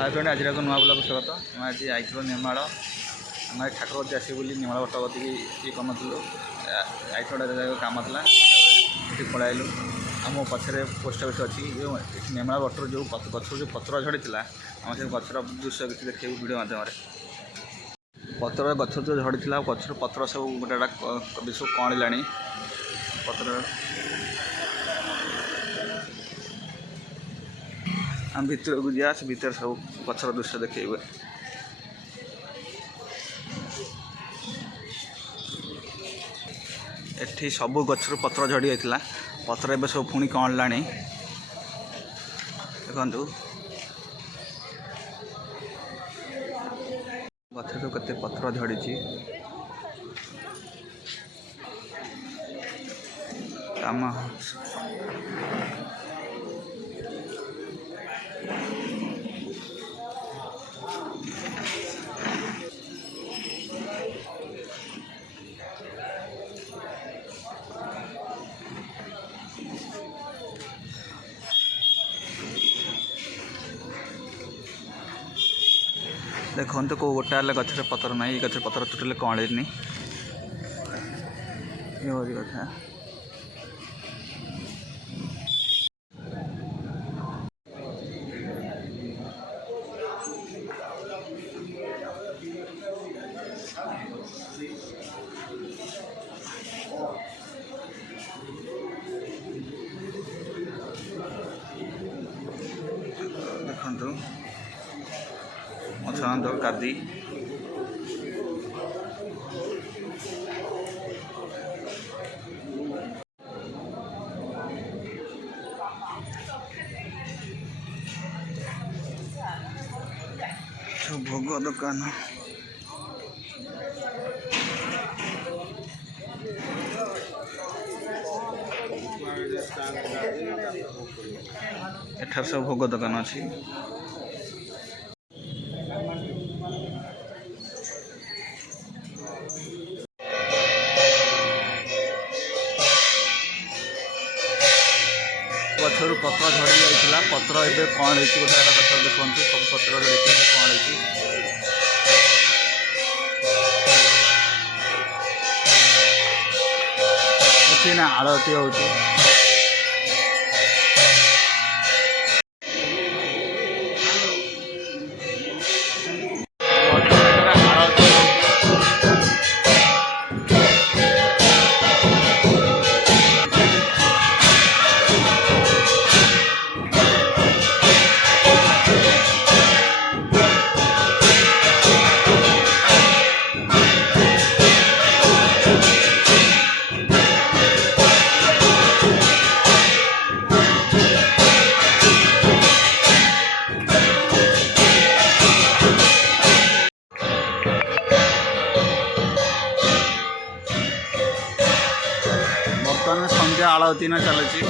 Hi friend आज नुआ blog स्वागत। मैं आज आई निमाड़ आम ठाकुर गति आस निमाड़ बट गति ये करूँ आई कम था ये पलैलु आम पचर पोस्ट ऑफिस अच्छी निमाड़ बटर जो गचर जो पत्र झड़ी आम से गचर दृश्य किसी देखिए वीडियो मध्यम पत्र गच जो झड़ी गचर पत्र सब गोटे सब कणला पत्र आम भितर को जा भितर सब गचर दृश्य देखे एठी सब गचर पत्र झड़ी जाता पत्र एवं सब पुणी कणला देखु गचर केते पत्र झड़ी काम देखो तो कौ गोटे गचर पत्र ना ये गचर पत्र टोटल कणनी ये हूँ कथा। देखो मछान कादी भोग दुकान एठार सब भोग दुकान अच्छी गचर पत्र झड़ी जाता पत्र ए कौन गोटे गच देखते सब पत्र झड़ी कौन ना आड़ती हो बर्तमान संध्या आलती ना चलुची।